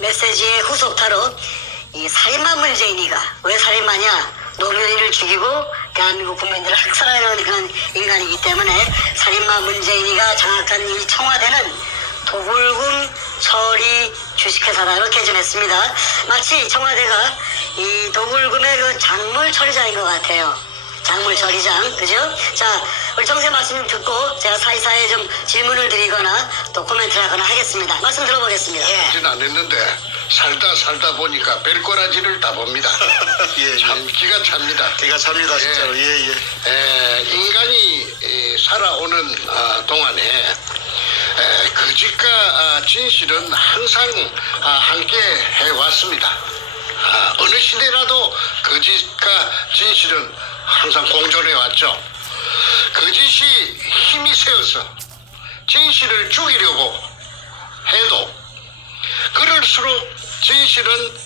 메시지의 후속타로 이 살인마 문재인이가 왜 살인마냐, 노무현이를 죽이고 대한민국 국민들을 학살하려는 그런 인간이기 때문에 살인마 문재인이가 장악한 이 청와대는 도굴금 처리 주식회사다, 이렇게 전했습니다. 마치 청와대가 이 도굴금의 그 작물 처리장인 것 같아요. 작물 처리장, 그죠? 자, 우리 정세 말씀 듣고 제가 사이사이에 좀 질문을 드리거나 또 코멘트를 하거나 하겠습니다. 말씀 들어보겠습니다. 하진 않았는데 살다 보니까 별꼬라지를 다 봅니다. 예, 참 기가 찹니다. 기가 찹니다, 진짜로. 예. 인간이 살아오는 동안에 거짓과 진실은 항상 함께 해왔습니다. 어느 시대라도 거짓과 진실은 항상 공존해 왔죠. 거짓이 힘이 세어서 진실을 죽이려고 해도 그럴수록 진실은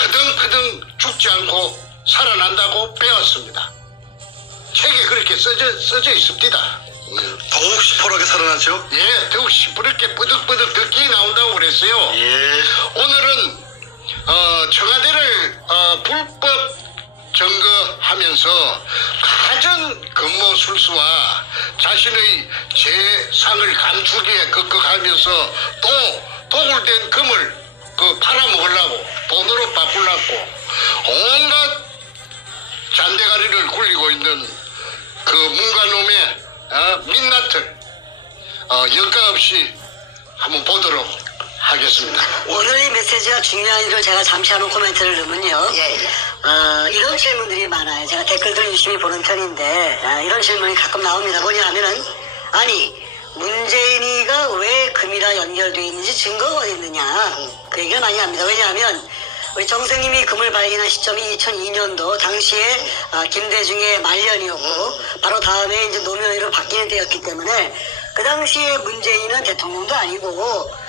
허등허등 죽지 않고 살아난다고 배웠습니다. 책에 그렇게 써져 있습니다. 더욱 시퍼렇게 살아나죠? 예, 더욱 시퍼렇게 쁘득쁘득 덕기 나온다고 그랬어요. 예. 오늘은 청와대를 불법 점거하면서 가진 근무술수와 자신의 재상을 감추기에 극극하면서 또 도굴된 금을 팔아먹으려고 돈으로 바꾸려고 온갖 잔대가리를 굴리고 있는 그 문가놈의 민낯을 여과 없이 한번 보도록 하겠습니다. 오늘 이 메시지가 중요한 일을 제가 잠시 한번 코멘트를 넣으면요. 이런 질문들이 많아요. 제가 댓글들 유심히 보는 편인데 이런 질문이 가끔 나옵니다. 뭐냐 하면은, 아니 문재인이가 왜 금이라 연결되어 있는지 증거가 어디 있느냐, 그 얘기를 많이 합니다. 왜냐하면 우리 정생님이 금을 발견한 시점이 2002년도 당시에 김대중의 말년이었고 바로 다음에 이제 노무현으로 바뀌는 때였기 때문에 그 당시에 문재인은 대통령도 아니고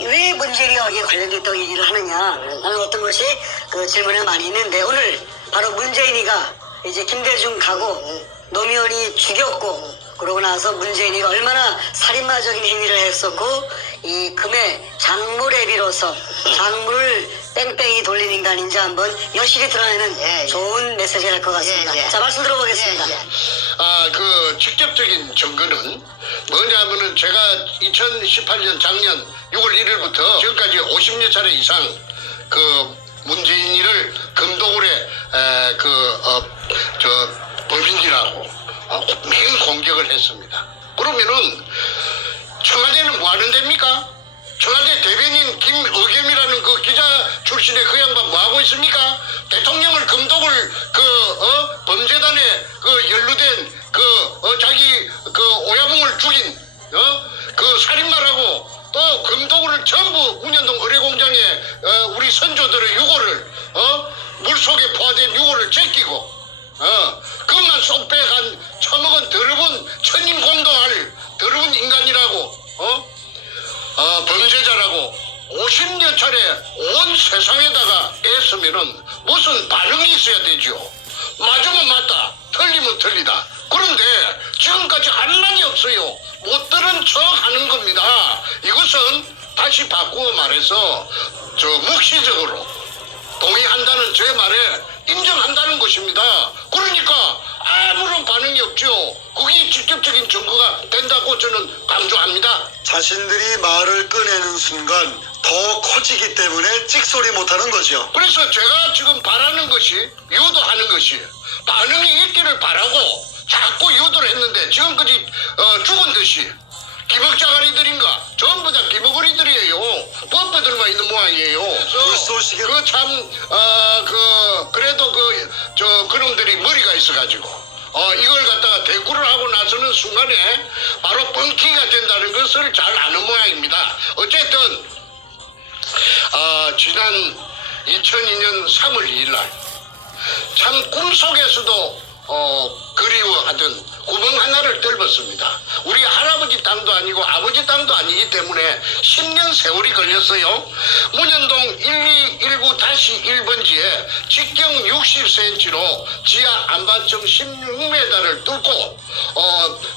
왜 문재인이 여기에 관련됐다고 얘기를 하느냐 하는 어떤 것이 그 질문에 많이 있는데, 오늘 바로 문재인이가 이제 김대중 가고 노무현이 죽였고 그러고 나서 문재인이가 얼마나 살인마적인 행위를 했었고 이 금의 장물에 비로소 장물을 뺑뺑이 돌린 인간인지 한번 여실히 드러내는 좋은 메시지가 될 것 같습니다. 자, 말씀 들어보겠습니다. 그 직접적인 증거는 뭐냐면은 제가 2018년 작년 6월 1일부터 지금까지 50여 차례 이상 그 문재인이를 금도굴에 범인이라고 맹 공격을 했습니다. 그러면은 청와대는 뭐 하는 데입니까? 청와대 대변인 김의겸이라는 그 기자 출신의 그 양반 뭐 하고 있습니까? 대통령을 금독을 범죄단에 연루된 자기 오야붕을 죽인 그 살인마라고 또 금독을 전부 운현동 의뢰공장에 우리 선조들의 유골을 물속에 포화된 유골을 제끼고 그것만 쏙 빼간 처먹은 더러운 천인공도할 더러운 인간이라고 범죄자라고 50여 차례 온 세상에다가 애쓰면은 무슨 반응이 있어야 되죠. 맞으면 맞다, 틀리면 틀리다. 그런데 지금까지 한란이 없어요. 못 들은 척 하는 겁니다. 이것은 다시 바꾸어 말해서 묵시적으로 동의한다는 제 말에 인정한다는 것입니다. 그러니까 아무런 반응이 없죠. 그게 직접적인 증거가 된다고 저는 강조합니다. 자신들이 말을 꺼내는 순간 더 커지기 때문에 찍소리 못하는 거죠. 그래서 제가 지금 바라는 것이, 유도하는 것이 반응이 있기를 바라고 자꾸 유도를 했는데 지금까지 죽은 듯이 기먹자가리들인가 전부 다 기먹거리들이에요. 뻣뻣들만 있는 모양이에요. 불쏘시개. 그래도 그놈들이 머리가 있어가지고 이걸 갖다가 대꾸를 하고 나서는 순간에 바로 뻥튀기가 된다는 것을 잘 아는 모양입니다. 어쨌든 지난 2002년 3월 2일 날 참 꿈속에서도 그리워하던 구멍 하나를 뚫었습니다. 우리 할아버지 땅도 아니고 아버지 땅도 아니기 때문에 10년 세월이 걸렸어요. 문현동 1219-1번지에 직경 60cm로 지하 안반층 16m를 뚫고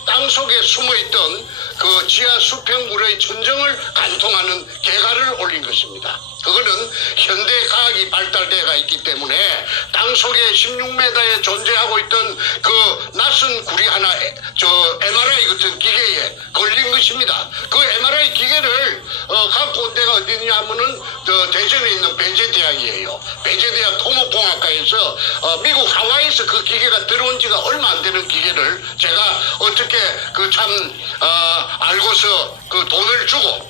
땅속에 숨어있던 그 지하 수평물의 천정을 간통하는 개가를 올린 것입니다. 그거는 현대 과학이 발달되어 있기 때문에 땅속에 16m에 존재하고 있던 그 낯선 구리 하나 MRI 같은 기계에 걸린 것입니다. 그 MRI 기계를 갖고 온 데가 어디냐 하면은 대전에 있는 벤제대학이에요. 벤제대학 토목공학과에서 미국 하와이에서 그 기계가 들어온 지가 얼마 안 되는 기계를 제가 어떻게 알고서 그 돈을 주고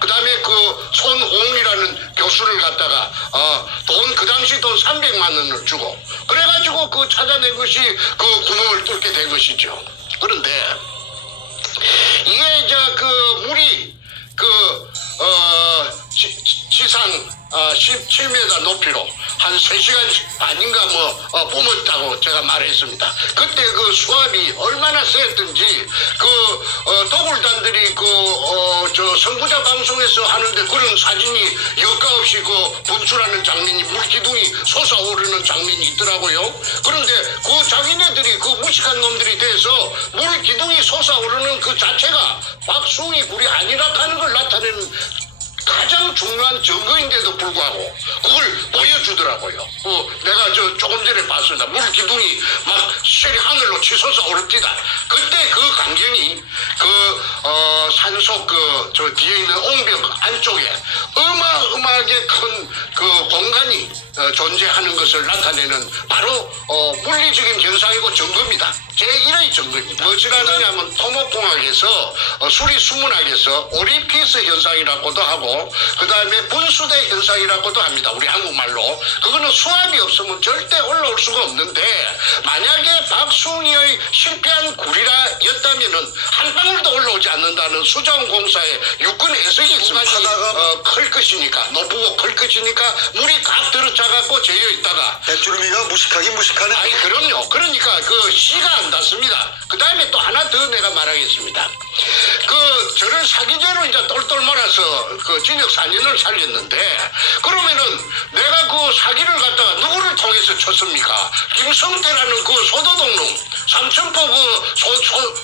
그 다음에 그 손홍이라는 교수를 갖다가 그 당시 돈 300만 원을 주고 그래가지고 그 찾아낸 것이 그 구멍을 뚫게 된 것이죠. 그런데 이게 이제 그 물이 지상 17m 높이로 한 3시간 반인가 뿜었다고 제가 말했습니다. 그때 그 수압이 얼마나 세었던지 도굴단들이 선구자 방송에서 하는데 그런 사진이 여과 없이 분출하는 장면이 물기둥이 솟아오르는 장면이 있더라고요. 그런데 그 자기네들이 그 무식한 놈들이 돼서 물기둥이 솟아오르는 그 자체가 박숭이 굴이 아니라 하는 걸 나타내는 가장 중요한 증거인데도 불구하고 그걸 보여주더라고요. 내가 조금 전에 봤습니다. 물 기둥이 막 쇠리 하늘로 치솟아 오릅니다. 그때 그 광경이 산속 뒤에 있는 옹벽 안쪽에 어마어마하게 큰 그 공간이 존재하는 것을 나타내는 바로 물리적인 현상이고 증거입니다. 제1의 증거입니다. 무엇이라느냐면 토목공학에서 수리수문학에서 오리피스 현상이라고도 하고 그 다음에 분수대 현상이라고도 합니다. 우리 한국말로. 그거는 수압이 없으면 절대 올라올 수가 없는데 만약에 박숭이의 실패한 구리라였다면은 한 방울도 올라오지 않는다는 수자원공사의 육군 해석이 있습니다. 클 것이니까 높고 클 것이니까 물이 각 들어차갖고 재여 있다가 배추름이가 무식하긴 무식하네. 아니 그럼요. 그러니까 그 씨가 안 닿습니다. 그 다음에 또 하나 더 내가 말하겠습니다. 저를 사기죄로 이제 똘똘 몰아서 징역 4년을 살렸는데 그러면은 내가 그 사기를 갖다가 누구를 통해서 쳤습니까? 김성태라는 그 소도동놈 삼천포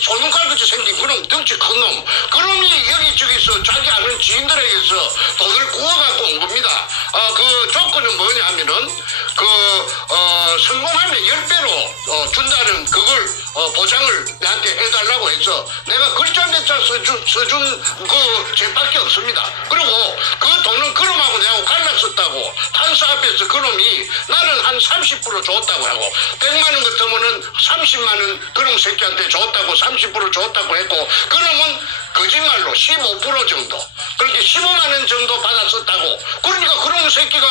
소눈깔같이 생긴 그놈 덩치 큰 놈 그놈이 여기저기서 자기 아는 지인들에게서 돈을 구워갖고 온 겁니다. 그 조건은 뭐냐 하면은 성공하면 10배로 준다는 그걸 보장을 나한테 해달라고 해서 내가 글자 몇 자 써준 그 죄밖에 없습니다. 그리고 그 돈은 그놈하고 내하고 갈랐었다고 판사 앞에서 그놈이 나는 한 30% 줬다고 하고 100만 원 같으면은 30만 원 그놈 새끼한테 줬다고 30% 줬다고 했고 그놈은 거짓말로 15% 정도 그렇게 15만 원 정도 받았었다고 그러니까 그놈 새끼가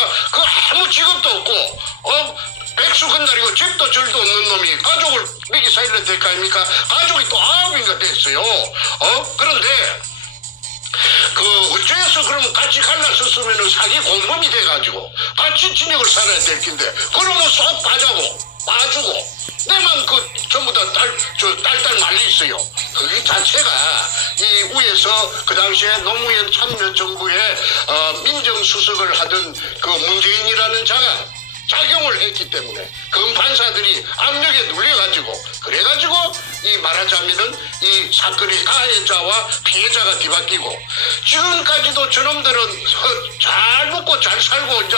아무 직업도 없고 백수 건달이고 집도 절도 없는 놈이 가족을 미기 살려야 될 거 아닙니까? 가족이 또 9인가 됐어요. 그런데 어째서 그러면 같이 갈랐었으면 사기 공범이 돼가지고 같이 진역을 살아야 될 텐데 그러면 쏙 봐주고 내만 전부 다 딸딸 말려 있어요. 그 자체가 이 위에서 그 당시에 노무현 참여정부의 민정수석을 하던 그 문재인이라는 자가 작용을 했기 때문에 검판사들이 압력에 눌려가지고 그래가지고 이 말하자면은 이 사건의 가해자와 피해자가 뒤바뀌고 지금까지도 저놈들은 잘 먹고 잘 살고 이제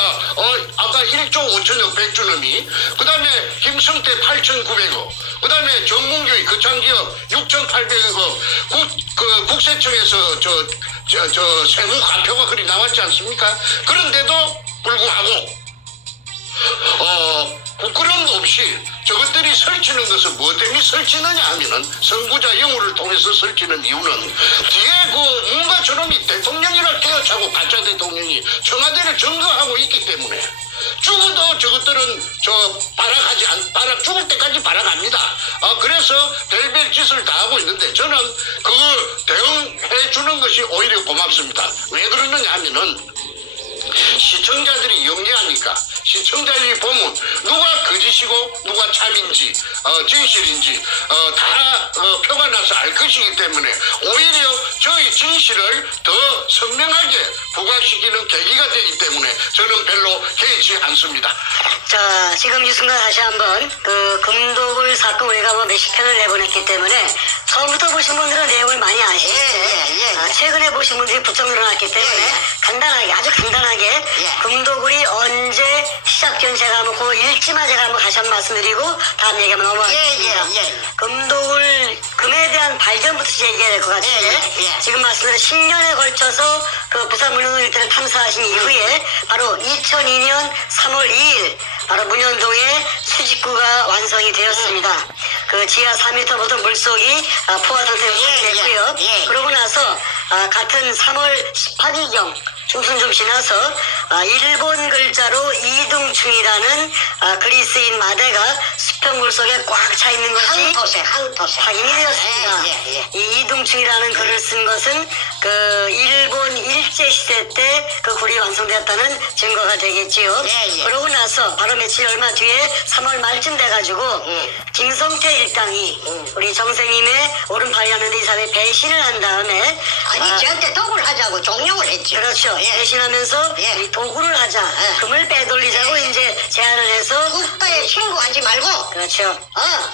아까 1조 5천억 백주놈이 그 다음에 김성태 8,900억 그 다음에 정문교의 거창기업 6,800억 국세청에서 세무 가표가 그리 나왔지 않습니까? 그런데도 불구하고 부끄러움 없이 저것들이 설치는 것은 뭐 때문에 설치느냐 하면은 선구자 영우를 통해서 설치는 이유는 뒤에 뭔가 저놈이 대통령이라 깨어차고 가짜 대통령이 청와대를 점거하고 있기 때문에 죽어도 저것들은 죽을 때까지 발악합니다. 그래서 별별 짓을 다 하고 있는데 저는 그 대응해 주는 것이 오히려 고맙습니다. 왜 그러느냐 하면은 시청자들이 영리하니까 시청자들이 보면 누가 거짓이고 누가 참인지 진실인지 다 표가 나서 알 것이기 때문에 오히려 저희 진실을 더 선명하게 부각시키는 계기가 되기 때문에 저는 별로 개의치 않습니다. 자, 지금 유승관 다시 한번 그 금도굴 사건 우리가 뭐 몇십 편을 내보냈기 때문에 처음부터 보신 분들은 내용을 많이 아시겠죠. 최근에 보신 분들이 부쩍 늘어났기 때문에 간단하게 아주 간단하게 금도굴이 언제 시작된 제가 한번 그 일지만 제가 한번 다시 한번 말씀드리고 다음 얘기 한번 넘어가겠습니다. 금도굴 금에 대한 발견부터 얘기해야 될 것 같은데 지금 말씀드린 10년에 걸쳐서 그 부산 문현동 일대를 탐사하신 이후에 바로 2002년 3월 2일 바로 문현동에 수직구가 완성이 되었습니다. 그 지하 4m부터 물속이 포화 상태로 확인됐고요. 그러고 나서 같은 3월 18일경 중순 좀 지나서 일본 글자로 이둥충이라는 그리스인 마대가 수평물 속에 꽉 차 있는 것이 확인이 되었습니다. 이 이둥충이라는 글을 쓴 것은 그 일본 일제시대 때 그 굴이 완성되었다는 증거가 되겠지요. 그러고 나서 바로 며칠 얼마 뒤에 3월 말쯤 돼가지고 김성태 일당이 우리 정생님의 오른팔이 하는데 이 사람이 배신을 한 다음에 저한테 도구를 하자고 종용을 했죠. 그렇죠. 배신하면서 우리 도구를 하자. 금을 빼돌리자고 이제 제안을 해서 국가에 신고하지 말고 그렇죠.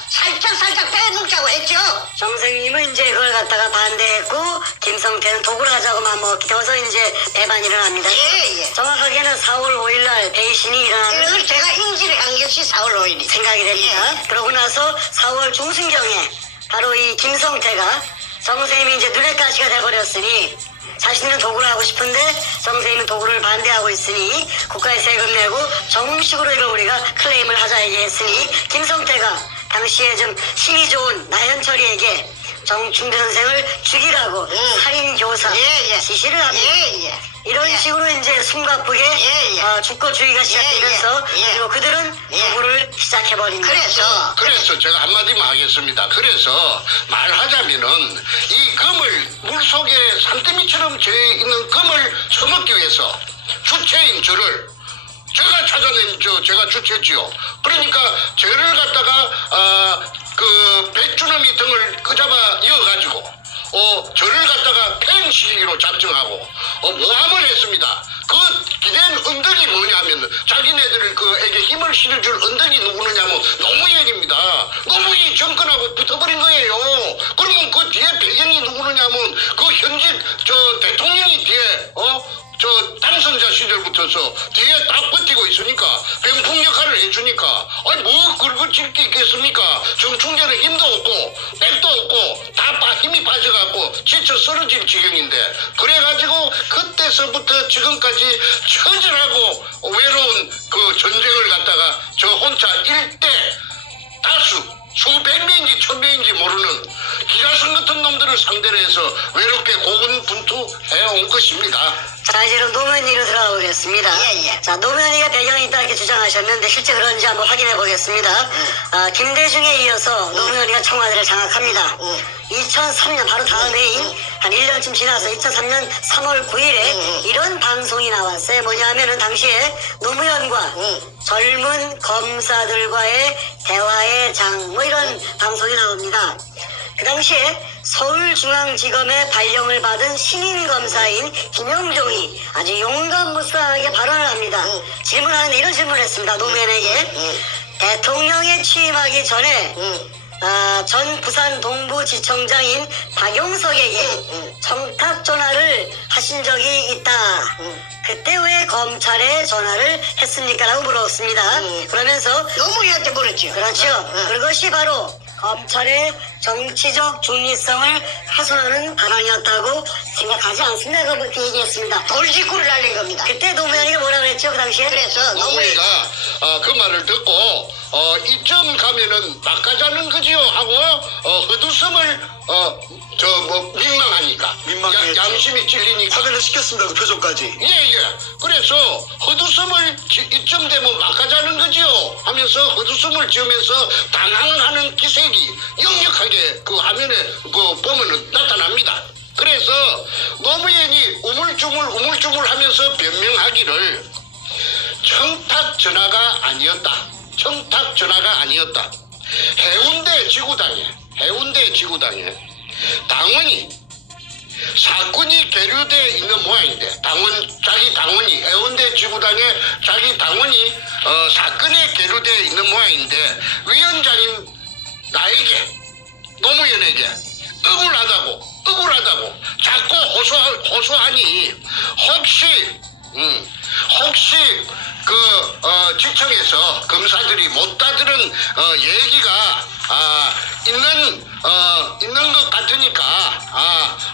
살짝 빼먹자고 했죠. 정생님은 이제 그걸 갖다가 반대했고 김성태는 도구를 하자고만 뭐 기어서 이제 배반이 일어납니다. 정확하게는 4월 5일 날 배신이 일어나는 이걸 제가 인지를 한 것이 4월 5일이 생각이 됩니다. 그러고 나서 4월 중순경에 바로 이 김성태가 정생님이 이제 눈의 가시가 돼버렸으니 자신은 도구를 하고 싶은데 정생님은 도구를 반대하고 있으니 국가에 세금 내고 정식으로 이걸 우리가 클레임을 하자 얘기했으니 김성태가 당시에 좀 힘이 좋은 나현철이에게 정충대 선생을 죽이라고 살인교사 지시를 합니다. 이런 식으로 이제 숨가쁘게 주거주의가 시작되면서 그리고 그들은 도구를 시작해버립니다. 그래서 제가 한마디만 하겠습니다. 그래서 말하자면은 이 금을 물속에 산더미처럼 져 있는 금을 처먹기 위해서 주체인 저를 제가 찾아낸 제가 주체지요. 그러니까 저를 갖다가 그 백주놈이 등을 끄잡아 이어가지고 저를 갖다가 팽시키기로 작정하고 모함을 했습니다. 그 기댄 언덕이 뭐냐면 자기네들 그에게 힘을 실어줄 언덕이 누구느냐면 노무현입니다. 노무현이 정권하고 붙어버린 거예요. 그러면 그 뒤에 배경이 누구느냐면 그 현직 대통령이 뒤에 당선자 시절부터서 뒤에 딱 버티고 있으니까 병풍 역할을 해주니까 아니 뭐 그걸 질 게 있겠습니까? 정충전에 힘도 없고 백도 없고 다 힘이 빠져갖고 지쳐 쓰러질 지경인데 그래가지고 그때서부터 지금까지 처절하고 외로운 그 전쟁을 갖다가 저 혼자 일대 다수 수백 명인지 천 명인지 모르는 기자선 같은 놈들을 상대로 해서 외롭게 고군분투해 온 것입니다. 자, 이제 노무현이로 들어가 보겠습니다. 자, 노무현이가 배경이 있다 이렇게 주장하셨는데 실제 그런지 한번 확인해 보겠습니다. 김대중에 이어서 노무현이가 청와대를 장악합니다. 2003년 바로 다음 해인 한 1년쯤 지나서 2003년 3월 9일에 이런 방송이 나왔어요. 뭐냐면은 당시에 노무현과 젊은 검사들과의 대화의 장 뭐 이런 방송이 나옵니다. 그 당시에 서울중앙지검의 발령을 받은 신인검사인 김영종이 아주 용감무쌍하게 발언을 합니다. 질문하는데 이런 질문을 했습니다. 노무현에게 대통령에 취임하기 전에 전 부산 동부지청장인 박용석에게 청탁 전화를 하신 적이 있다. 그때 왜 검찰에 전화를 했습니까? 라고 물었습니다. 그러면서 노무현한테 물었죠. 그렇죠. 그것이 바로 검찰의 정치적 중립성을 훼손하는 발언이었다고 생각하지 않습니다. 그렇게 얘기했습니다. 돌직구를 날린 겁니다. 그때 노무현이가 뭐라 그랬죠? 그 당시에? 그래서 노무현이가 그 말을 듣고 이쯤 가면은 막가자는 거지요 하고 헛웃음을 민망하니까 민망했죠. 양심이 찔리니까 확인을 시켰습니다. 그 표정까지. 예예. 그래서 헛웃음을 이쯤 되면 막가자는 거지요 하면서 헛웃음을 지으면서 당황하는 기색이 역력하게 그 화면에 그 보면은 나타납니다. 그래서 노무현이 우물쭈물 하면서 변명하기를 청탁 전화가 아니었다. 청탁 전화가 아니었다. 해운대 지구당에 당원이 사건이 계류돼 있는 모양인데 자기 당원이 해운대 지구당에 자기 당원이 사건에 계류돼 있는 모양인데 위원장인 나에게 노무현에게 억울하다고 자꾸 호소하니 혹시 그 지청에서 검사들이 못 다들은 얘기가 있는 것 같으니까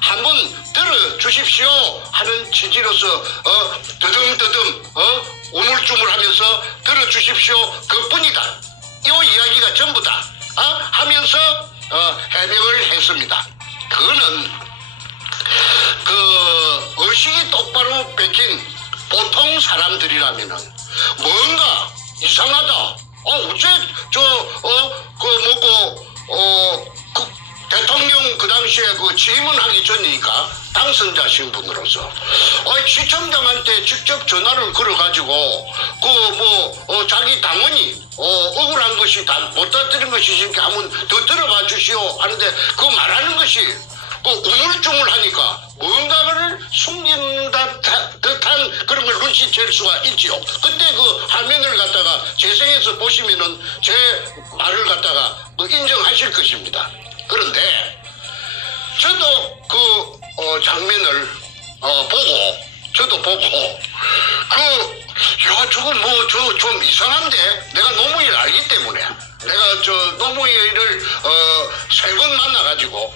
한번 들어주십시오 하는 취지로서 더듬 우물쭈물하면서 들어주십시오 그뿐이다. 이 이야기가 전부다 하면서 해명을 했습니다. 그거는 그 의식이 똑바로 베낀 보통 사람들이라면은 뭔가 이상하다. 어째 그 대통령 그 당시에 그 취임하기 전이니까 당선자 신분으로서 시청장한테 직접 전화를 걸어가지고 자기 당원이 억울한 것이 다 못 다들은 것이 이렇게 한번 더 들어봐 주시오 하는데 그 말하는 것이 우물쭈물하니까 뭔가를 숨긴 듯한 그런 걸 눈치챌 수가 있지요. 근데 그 화면을 갖다가 재생해서 보시면은 제 말을 갖다가 인정하실 것입니다. 그런데 저도 그 장면을 보고 저거 좀 이상한데 내가 노무현을 알기 때문에 내가 노무현을 3번 만나가지고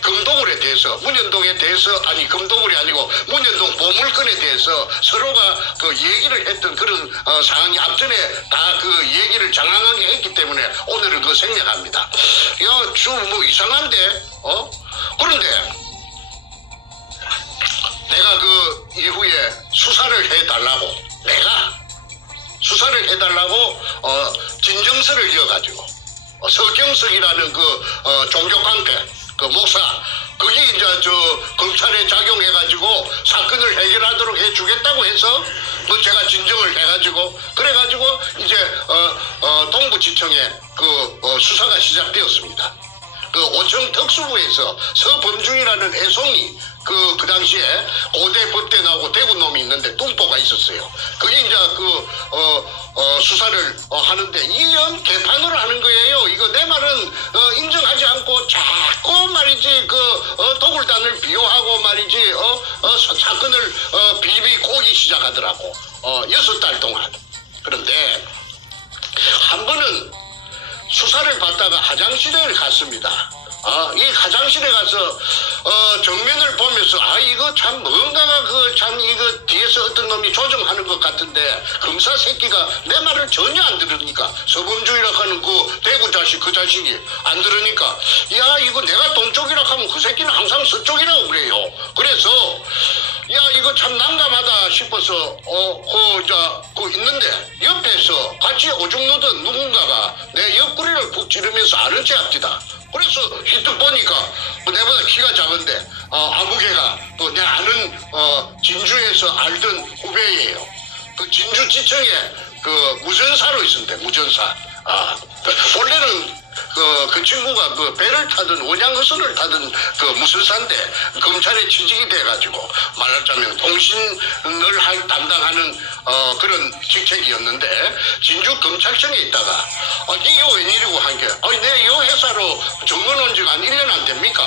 금도굴에 대해서 문현동에 대해서 아니 금도굴이 아니고 문현동 보물건에 대해서 서로가 그 얘기를 했던 그런 상황이 앞전에 다 그 얘기를 장황하게 했기 때문에 오늘은 그 생략합니다. 좀 이상한데 그런데 내가 그 이후에 수사를 해달라고 진정서를 이어가지고 서경석이라는 그 종교관계 그 목사 그게 이제 검찰에 작용해가지고 사건을 해결하도록 해주겠다고 해서 제가 진정을 해가지고 그래가지고 이제 동부지청에 그 수사가 시작되었습니다. 그 오청 특수부에서 서범중이라는 애송이 그 당시에 고대 법대 나오고 대구 놈이 있는데 뚱보가 있었어요. 그게 이제 수사를 하는데 이런 개판으로 하는 거예요. 이거 내 말은 인정하지 않고 자꾸 말이지 도굴단을 비호하고 말이지 사건을 비비 꼬기 시작하더라고. 6달 동안. 그런데 한 번은 수사를 받다가 화장실에 갔습니다. 이 화장실에 가서 정면을 보면서 이거 참 뭔가가 이거 뒤에서 어떤 놈이 조정하는 것 같은데 검사 새끼가 내 말을 전혀 안 들으니까 서범주의라 하는 그 대구 자식 그 자식이 안 들으니까 이거 내가 동쪽이라 하면 그 새끼는 항상 서쪽이라고 그래요. 그래서 이거 참 난감하다 싶어서 있는데 옆에서 같이 오줌 누던 누군가가 내 옆구리를 푹 찌르면서 아는 체 앞디다. 그래서 히뜩 보니까 내보다 키가 작은데 아무개가 내 아는 진주에서 알던 후배예요. 그 진주지청에 그 무전사로 있었는데 무전사. 원래는 그 친구가 그 배를 타든 원양어선을 타든 그 무술사인데 검찰에 취직이 돼가지고 말하자면 통신을 담당하는 그런 직책이었는데 진주 검찰청에 있다가 이게 웬일이고 한 게 내 요 회사로 정근 온 지가 한 1년 안 됩니까?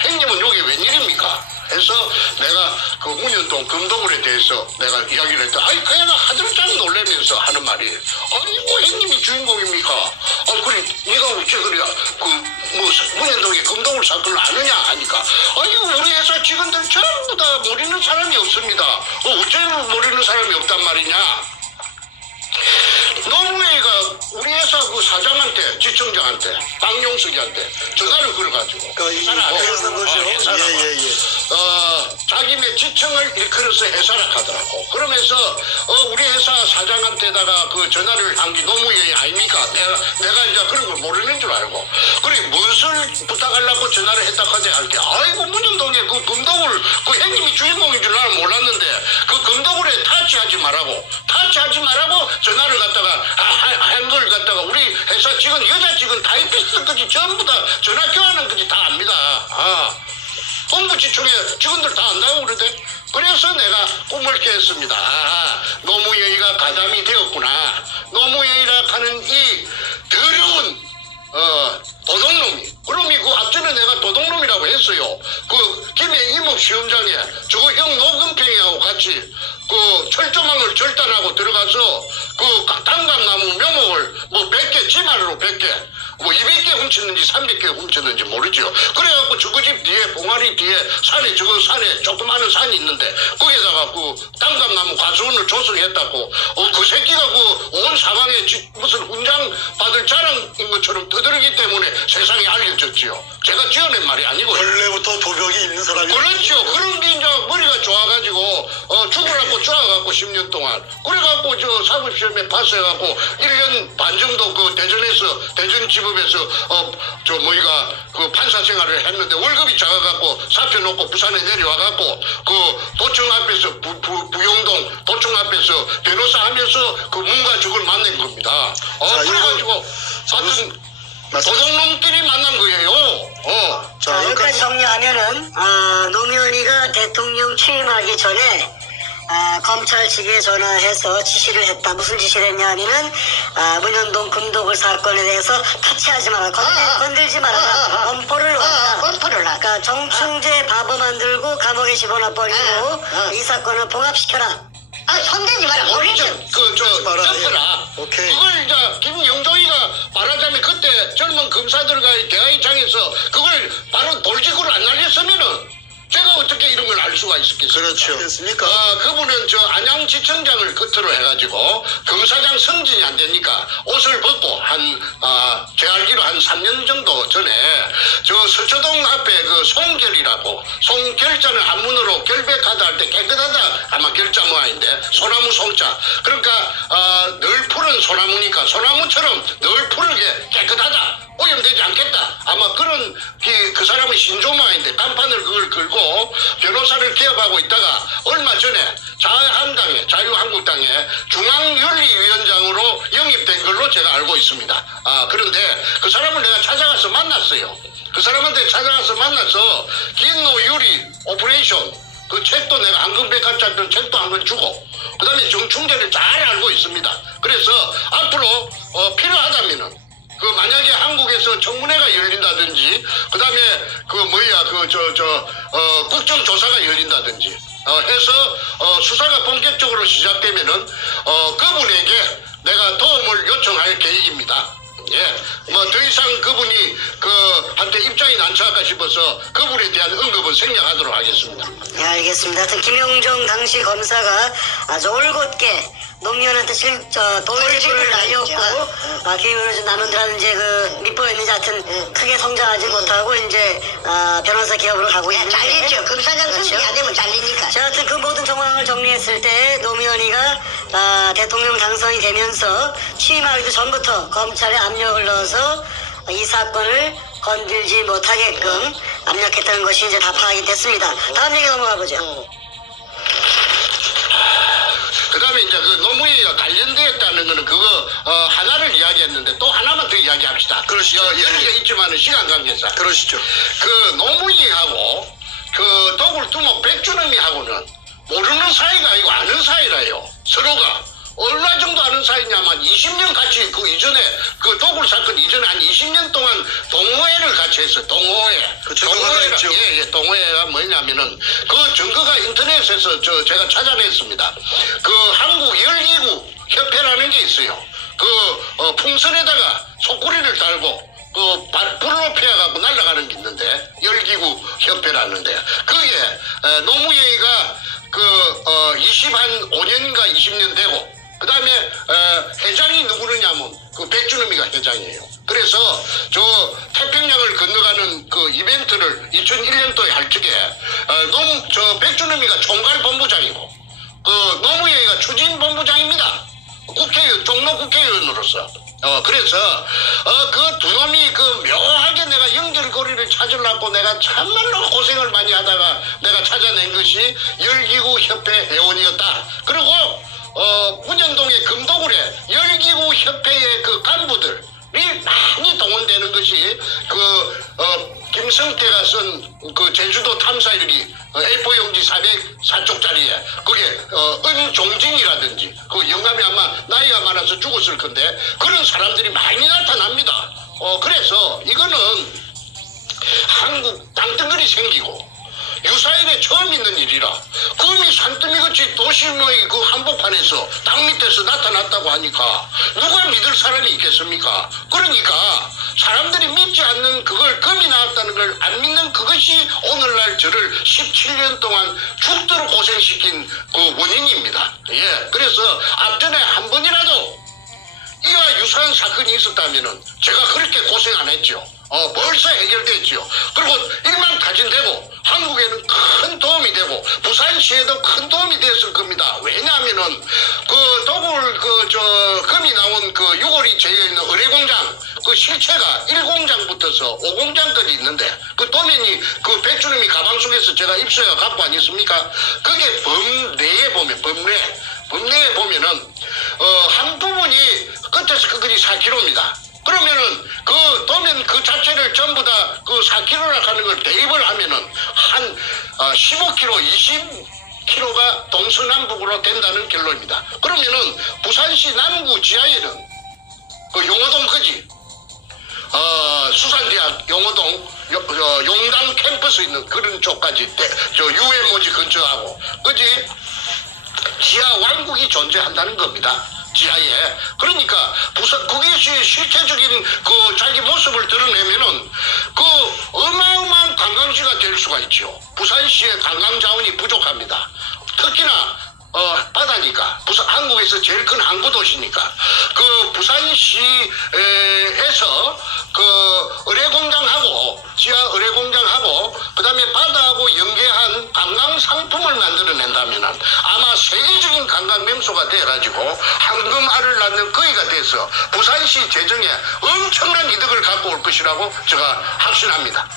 형님은 요게 웬일입니까? 해서 내가 그 문현동 금도굴에 대해서 내가 이야기를 했다. 그 애가 하들짝 놀라면서 하는 말이 뭐 형님이 주인공입니까? 그래 네가 어째 그래 문현동의 금도굴 사건을 아느냐 하니까 우리 회사 직원들 전부 다 모르는 사람이 없습니다. 어째 모르는 사람이 없단 말이냐? 노무현이가 우리 회사 회사 그 사장한테, 지청장한테, 박용석이한테 전화를 걸어가지고. 그러니까 이 회사는 거죠. 예. 자기네 지청을 일컬어서 회사라 하더라고. 그러면서 우리 회사 사장한테다가 그 전화를 한 게 너무 예의 아닙니까? 내가 이제 그런 걸 모르는 줄 알고. 그래 무엇을 부탁하려고 전화를 했다 하대 할게. 아이고 문현동에 그 금도굴 그 형님이 주인공인 줄 나는 몰랐는데 그 금도굴에 타치하지 말라고 전화를 갖다가 한 걸 갖다가 우리 회사 직원 여자 직원 타이피스트까지 전부 다 전화 교환한 거지 다 압니다. 본부지청에 직원들 다 안다고 그러대. 그래서 내가 꿈을 깼습니다. 노무현이가 가담이 되었구나. 노무현이라 하는 이 더러운 도둑놈이. 그럼이 그 앞전에 내가 도둑놈이라고 했어요. 그 김해 임업시험장에 저거 형 노금평이하고 같이 그 철조망을 절단하고 들어가서 그 단감나무 묘목을 뭐 100개 지만으로 100개 뭐 200개 훔쳤는지 300개 훔쳤는지 모르죠. 그래갖고 저거 집 뒤에 봉아리 뒤에 산에 저거 산에 조그마한 산이 있는데 거기에다가 그 단감나무 과수원을 조성했다고 그 새끼가 그 온 사방에 무슨 훈장 받을 자랑인 것처럼 떠들기 때문에 세상에 알려졌지요. 제가 지어낸 말이 아니고 원래부터 도벽이 있는 사람이 그렇죠. 그런 게 이제 머리가 좋아가지고 죽으라고 좋아갖고 10년 동안 그래갖고 저 사법시험에 파스해갖고 1년 반 정도 그 대전지법에서 그 판사 생활을 했는데 월급이 작아갖고 사표 놓고 부산에 내려와갖고 그 도청 앞에서 부영동 도청 앞에서 변호사 하면서 그 문과 적을 만난 겁니다. 그래가지고 하여튼 도둑놈끼리 만난 거예요. 자, 여기까지 정리하면은 노무현이가 대통령 취임하기 전에 검찰 측에 전화해서 지시를 했다. 무슨 지시를 했냐 하면은 문현동 금도굴 사건에 대해서 타치하지 마라. 건들지 마라. 엄포를 놨다. 엄포를 놨다. 그러니까 정충재 바보 만들고 감옥에 집어넣어버리고 이 사건을 봉합시켜라. 손대지 마라. 모르죠. 점프라. 오케이. 그걸 이제 김영동이가 말하자면 그때 젊은 검사들과의 대화의장에서 그걸 바로 돌직구를 안 날렸으면은 제가 어떻게 이런 걸 알 수가 있었겠습니까? 그렇죠. 됐습니까? 그분은 저 안양지청장을 끝으로 해가지고 검사장 승진이 안 되니까 옷을 벗고 제 알기로 한 3년 정도 전에 저 서초동 앞에 그 송결이라고 송결자는 한문으로 결백하다 할 때 깨끗하다 아마 결자 모양인데 소나무 송자 그러니까 늘 푸른 소나무니까 소나무처럼 늘 푸르게 깨끗하다 오염되지 않겠다. 아마 그런 그 사람은 신조마인데 간판을 그걸 걸고 변호사를 개업하고 있다가 얼마 전에 자유한국당에 중앙윤리위원장으로 영입된 걸로 제가 알고 있습니다. 그런데 그 사람을 내가 찾아가서 만났어요. 그 사람한테 찾아가서 만나서 긴노유리 오퍼레이션 그 책도 내가 한금백화점 책도 한 권 주고 그 다음에 정충재를 잘 알고 있습니다. 그래서 앞으로 필요하다면은 그 만약에 한국에서 청문회가 열린다든지 그다음에 국정조사가 열린다든지 해서 수사가 본격적으로 시작되면은 그분에게 내가 도움을 요청할 계획입니다. 뭐 더 이상 그분이 한테 입장이 난처할까 싶어서 그분에 대한 언급은 생략하도록 하겠습니다. 네, 알겠습니다. 하여튼 김영종 당시 검사가 아주 올곧게 노무현한테 돌직을 날렸고 김영종 남원들하고 이제 그 밑보였는지 하여튼 크게 성장하지 못하고 이제 변호사 기업으로 가고 있는데 잘리죠. 검사장 승진이 안 되면 잘리니까. 자, 하여튼 그 모든 정황을 정리했을 때 노무현이가 대통령 당선이 되면서 취임하기도 전부터 검찰에 압력을 넣어서 이 사건을 건들지 못하게끔 압력했다는 것이 이제 다 파악이 됐습니다. 다음 얘기 넘어가 보죠. 그 다음에 이제 그 노무현이가 관련되었다는 거는 그거 하나를 이야기했는데 또 하나만 더 이야기합시다. 그러시죠. 여러 개 있지만은 시간 관계상. 그러시죠. 그 노무현이하고 그 도굴두목 백준엄이하고는 모르는 사이가 아니고 아는 사이라요. 서로가. 얼마 정도 아는 사이냐면 20년 같이 그 이전에 그 도굴 사건 이전에 한 20년 동안 동호회를 같이 했어요. 동호회. 그 증거가 있죠. 예, 동호회가 뭐냐면은 그 증거가 인터넷에서 제가 찾아냈습니다. 그 한국 열기구 협회라는 게 있어요. 그 풍선에다가 속구리를 달고 불을 높여갖고 날아가는 게 있는데 열기구 협회라는데 그게 노무현이가 25년인가 20년 되고 그다음에 회장이 누구느냐면 그 백준음이가 회장이에요. 그래서 저 태평양을 건너가는 그 이벤트를 2001년도에 할 적에 저 백준음이가 총괄본부장이고 그 노무현이가 추진본부장입니다. 국회의원, 종로 국회의원으로서. 그래서, 그 두 놈이 그 묘하게 내가 연결고리를 찾으려고 내가 참말로 고생을 많이 하다가 내가 찾아낸 것이 열기구협회 회원이었다. 그리고, 문현동의 금도굴에 열기구협회의 그 간부들이 많이 동원되는 것이 김성태가 쓴 그 제주도 탐사 일기 A4 용지 404쪽짜리에 그게 은종진이라든지 그 영감이 아마 나이가 많아서 죽었을 건데 그런 사람들이 많이 나타납니다. 그래서 이거는 한국 땅덩어리 생기고 유사일에 처음 있는 일이라 금이 산더미같이 도심의 그 한복판에서 땅 밑에서 나타났다고 하니까 누가 믿을 사람이 있겠습니까? 그러니까 사람들이 믿지 않는 그걸 금이 나왔다는 걸 안 믿는 그것이 오늘날 저를 17년 동안 죽도록 고생시킨 그 원인입니다. 예, 그래서 앞전에 한 번이라도 이와 유사한 사건이 있었다면은 제가 그렇게 고생 안 했죠. 벌써 해결됐죠. 그리고 일망타진되고 한국에는 큰 도움이 되고 부산시에도 큰 도움이 됐을 겁니다. 왜냐하면은 그 도굴 금이 나온 그 6월이 재어있는 의뢰공장 그 실체가 1공장부터서 5공장까지 있는데 그 도면이 그 백주름이 가방 속에서 제가 입수해 갖고 아니었습니까? 그게 범내에 보면은 한 부분이 끝에서 끝까지 4km입니다. 그러면은 그 도면 그 자체를 전부 다 그 4km라 하는 걸 대입을 하면은 한 15km, 20km가 동서남북으로 된다는 결론입니다. 그러면은 부산시 남구 지하에는 그 용호동까지 수산대학 용호동 용당 캠퍼스 있는 그런 쪽까지 저 UMO지 근처하고 그지 지하 왕국이 존재한다는 겁니다. 지하에. 그러니까 그것이 실체적인 그 자기 모습을 드러내면은 그 어마어마한 관광지가 될 수가 있죠. 부산시의 관광 자원이 부족합니다. 특히나 바다니까 한국에서 제일 큰 항구 도시니까 그 부산시에서 그 의뢰공장하고 지하 의뢰공장하고 그다음에 바다하고 연계한 관광 상품을 만들어낸다면은 아마 세계적인 관광 명소가 돼가지고 황금알을 낳는 거위가 돼서 부산시 재정에 엄청난 이득을 갖고 올 것이라고 제가 확신합니다.